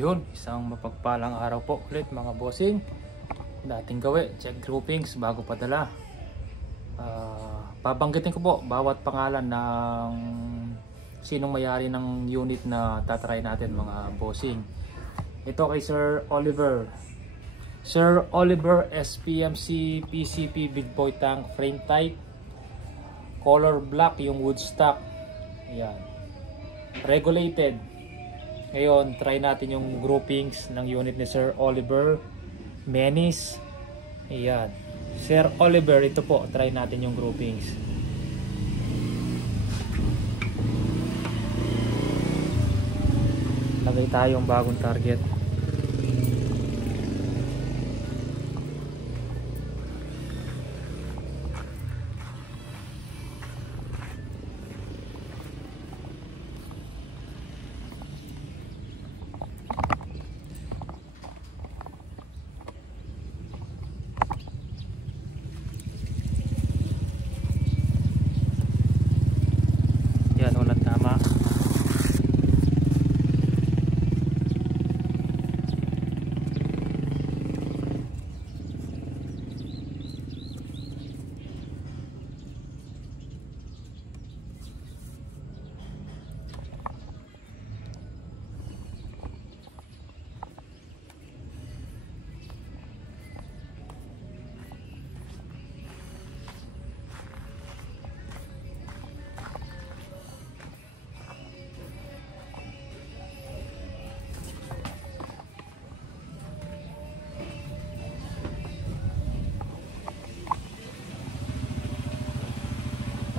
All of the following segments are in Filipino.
Yun, isang mapagpalang araw po ulit mga bossing. Dating gawi, check groupings bago padala. Babanggitin ko po bawat pangalan ng sinong may-ari ng unit na tatry natin mga bossing. Ito kay Sir Oliver. Sir Oliver SPMC PCP Big Boy Tank frame type. Color black yung wood stock. Ayan. Regulated. Ngayon, try natin yung groupings ng unit ni Sir Oliver Menis. Ayan. Sir Oliver, ito po, try natin yung groupings. Lagay tayong bagong target. Yan, walang tama.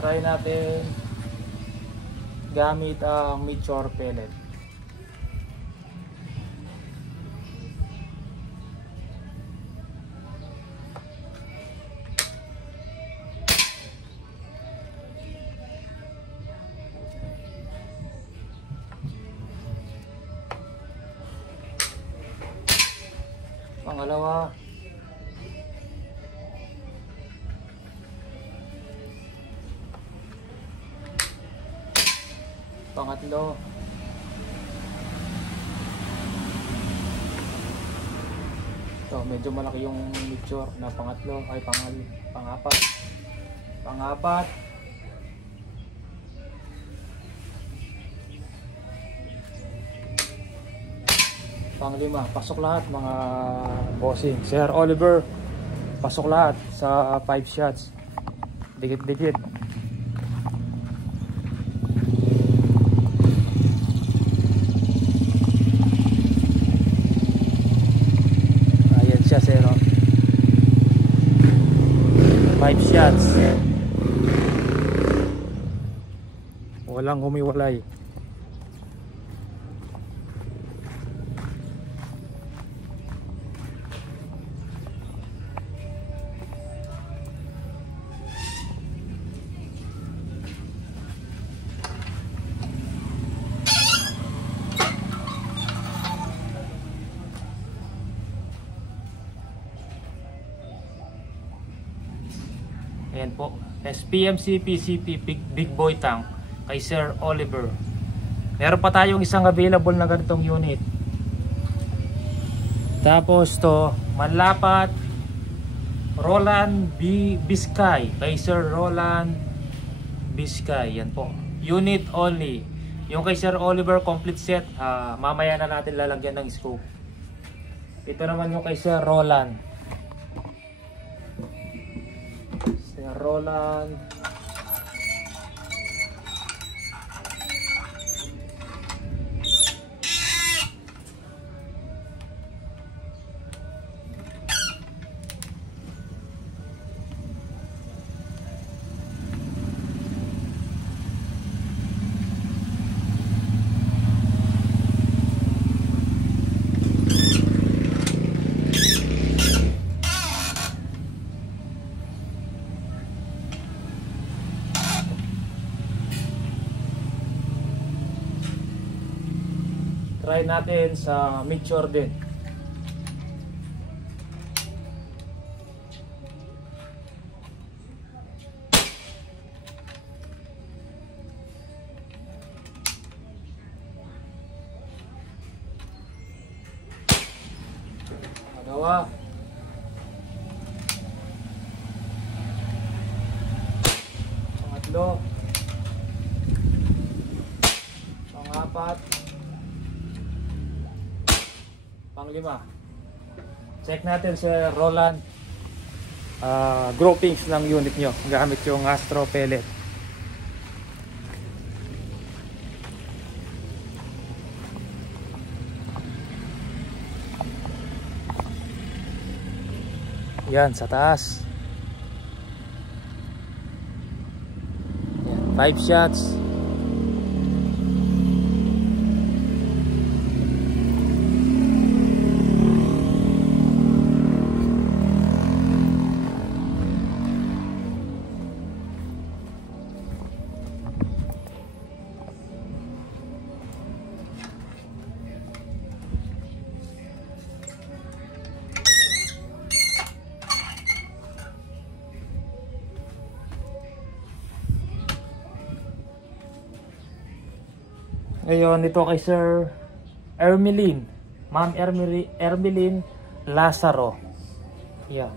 Try natin gamit ang Meteor pellet. Pangalawa, pangatlo, ito medyo malaki yung Meteor na pangatlo, ay pangapat, panglima. Pasok lahat mga bossing. Sir Oliver, pasok lahat sa 5 shots, dikit-dikit. Siya 0. 5 shots. Walang humiwalay. Ayan po, SPMC PCP Big Boy Tank kay Sir Oliver. Meron pa tayong isang available na ganitong unit. Tapos to, manlapat Roland Biscay kay Sir Roland Biscay. Yan po, unit only. Yung kay Sir Oliver complete set, mamaya na natin lalagyan ng scope. Ito naman yung kay Sir Roland. Roland try natin sa Meteor din. Dalawa. Pangatlo. Pangapat. Panglima. Check natin sa Roland groupings ng unit nyo gamit yung Astro pellet. Yan sa taas. Yan, 5 shots. Ngayon, ito kay Sir Ermeline, Ma'am Ermeline Lazaro. Yan.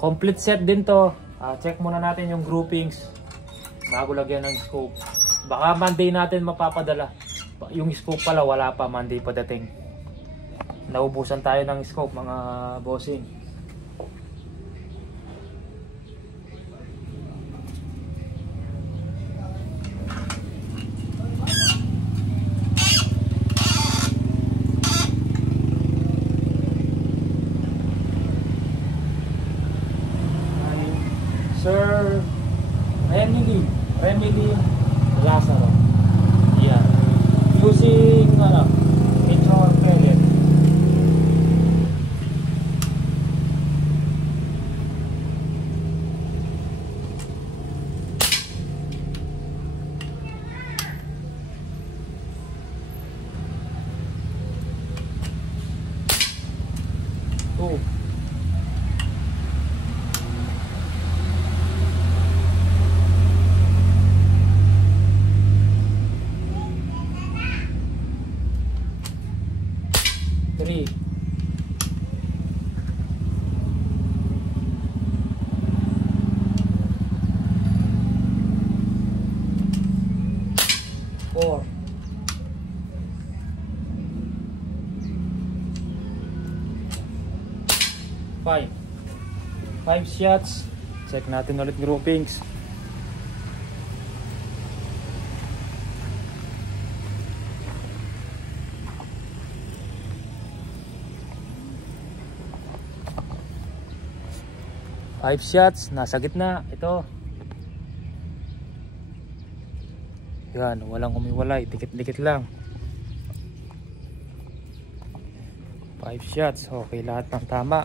Complete set din to. Check muna natin yung groupings bago lagyan ng scope. Baka Monday natin mapapadala. Yung scope pala wala pa, Monday pa dating. Naubusan tayo ng scope mga bossing. Sir Ermeline Lazaro. Yeah. Using picture pellet. Oh. 3. 4. 5. 5 shots. Check natin ulit groupings. Five shots, nasa gitna. Ito. Yan, walang umiwalay. Dikit-dikit lang. 5 shots. Okay, lahat ng tama.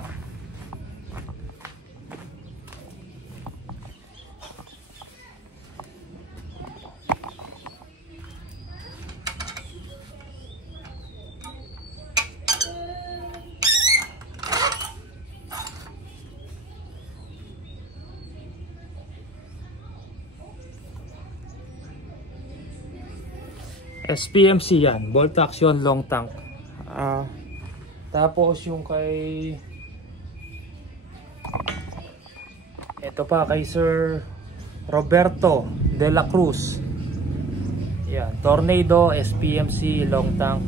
SPMC yan, bolt action long tank. Tapos yung kay ito pa kay Sir Roberto de la Cruz. Yan, Tornado SPMC long tank.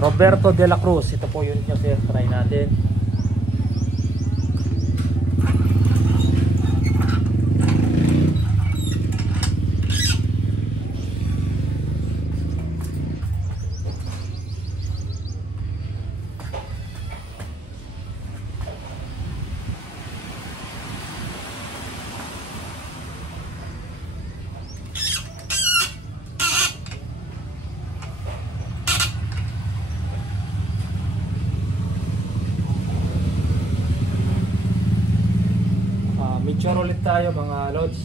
Roberto de la Cruz, ito po yun yung sir, try natin. Picture ulit tayo mga lods.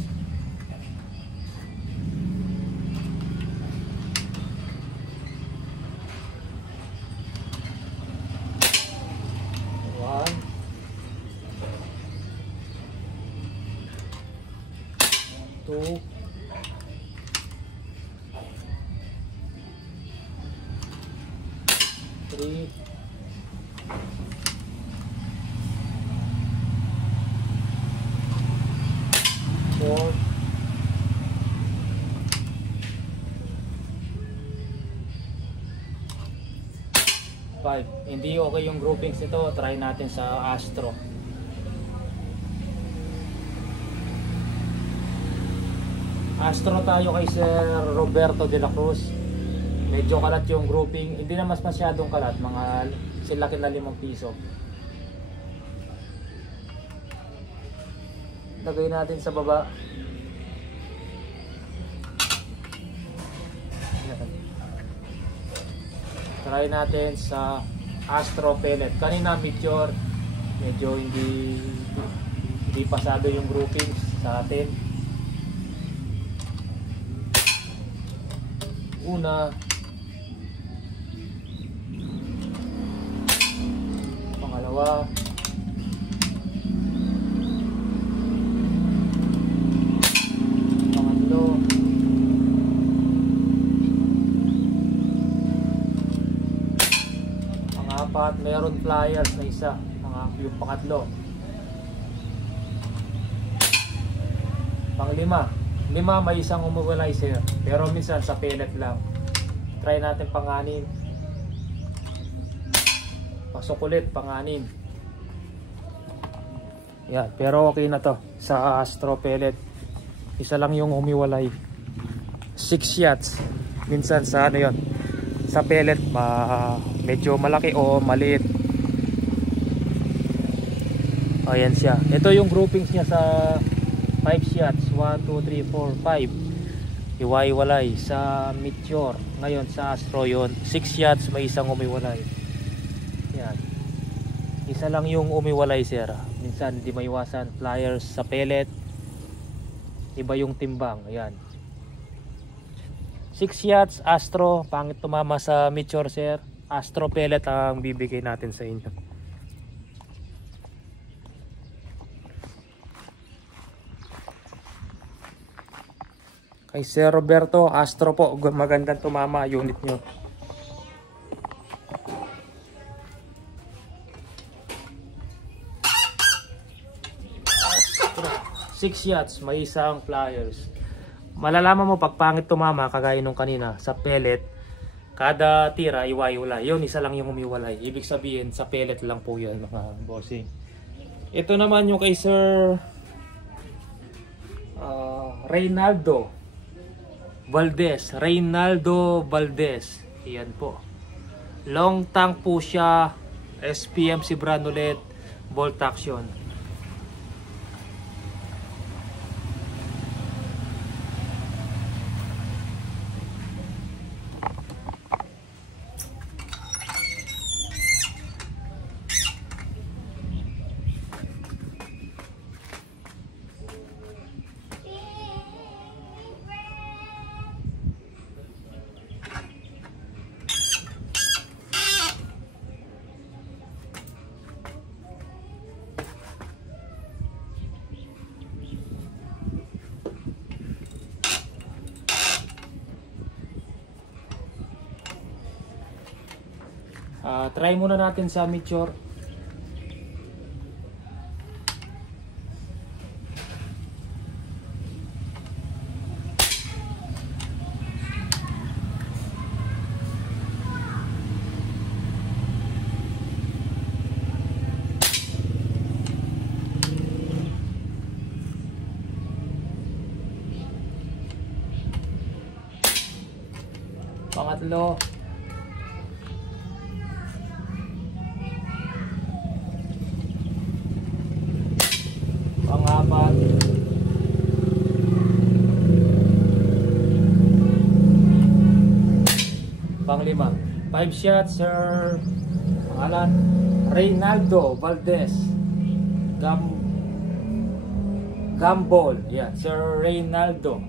One, two, three, 4, 5. Hindi okay yung groupings nito, try natin sa Astro. Astro tayo kay Sir Roberto de la Cruz. Medyo kalat yung grouping, hindi na mas masyadong kalat, mga silaki na 5 piso. Lagay natin sa baba. Try natin sa Astro pellet. Kanina Meteor, medyo hindi pasado yung groupings sa atin. Una, pangalawa, pangatlo, pangapat, meron pliers na isa, yung pangatlo, panglima, may isang immobilizer pero minsan sa pellet lang. Try natin pang-6, pasok ulit pang-6. Yan, pero okay na to sa Astro pellet. Isa lang yung humiwalay, 6 shots. Minsan sa ano yon, sa pellet medyo malaki o maliit. Ayan siya, ito yung groupings niya sa 5 shots, 1, 2, 3, 4, 5 iwa-iwalay sa Meteor. Ngayon sa Astro yon, 6 shots, may isang umiwalay. Yan, isa lang yung umiwalay sir. Minsan hindi maiwasan, pliers sa pellet, iba yung timbang. Ayan, 6 shots Astro, pangit tumama sa Meteor sir. Astro pellet ang bibigay natin sa inyo. Kay Sir Roberto, Astro po, magandang tumama unit nyo. Astro, 6 shots, may isang pliers. Malalaman mo pag pangit tumama, kagaya nung kanina sa pellet, kada tira iwa-iwalay. Yun, isa lang yung umiwalay. Ibig sabihin sa pellet lang po yan mga bossing. Ito naman yung kay Sir Reynaldo Valdez. Iyan po, long tank po siya, SPMC brand ulit, bolt action. Try muna natin sa Meteor. Pangatlo, pangapat, panglima. 5 shots Sir, pangalan Reynaldo Valdez Gambol. Yan, Sir Reynaldo.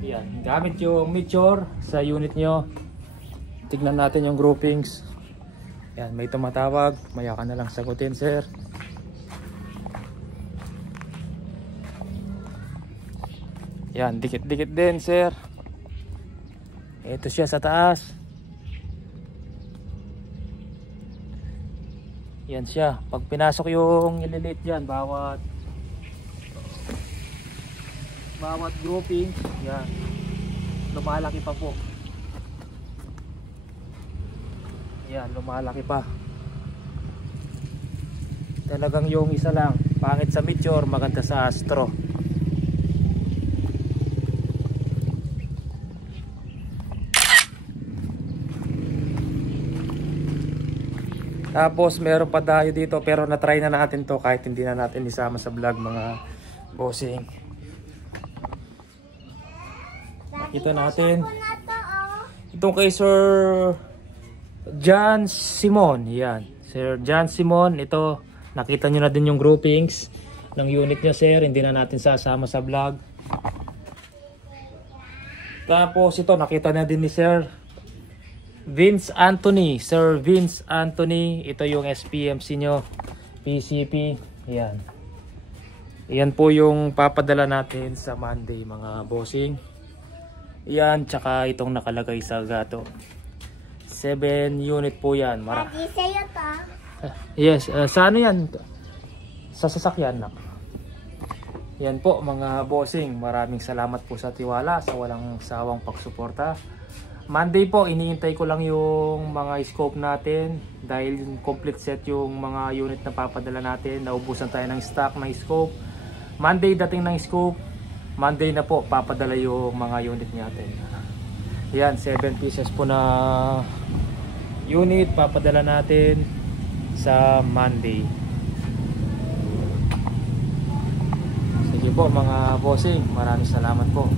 Yan, gamit yung Meteor sa unit nyo. Tignan natin yung groupings. Yan, may tumatawag, maya ka na lang sagutin sir. Yan, dikit-dikit din sir. Ito siya sa taas. Yan siya, pag pinasok yung ililit dyan, bawat bawat grouping, yan, lumalaki pa po. Yan, lumalaki pa. Talagang yung isa lang, pangit sa Meteor, maganda sa Astro. Tapos meron pa tayo dito, pero na-try na natin to kahit hindi na natin isama sa vlog mga bossing. Ito natin. Itong kay Sir John Simon. Yan. Sir John Simon. Ito, nakita nyo na din yung groupings ng unit niya, sir. Hindi na natin sasama sa vlog. Tapos ito, nakita na din ni Sir Vince Anthony. Sir Vince Anthony. Ito yung SPMC nyo. PCP. Yan. Yan po yung papadala natin sa Monday mga bossing. Yan. Tsaka itong nakalagay sa gato. 7 unit po yan. Lagi sa'yo to. Yes. Sa ano yan? Sa sasakyan na. Yan po mga bossing. Maraming salamat po sa tiwala. Sa walang sawang pagsuporta. Monday po, iniintay ko lang yung mga scope natin dahil complete set yung mga unit na papadala natin. Naubusan tayo ng stock ng scope. Monday dating ng scope. Monday na po papadala yung mga unit natin. Yan, 7 pieces po na unit papadala natin sa Monday. Sige po mga bossing, maraming salamat po.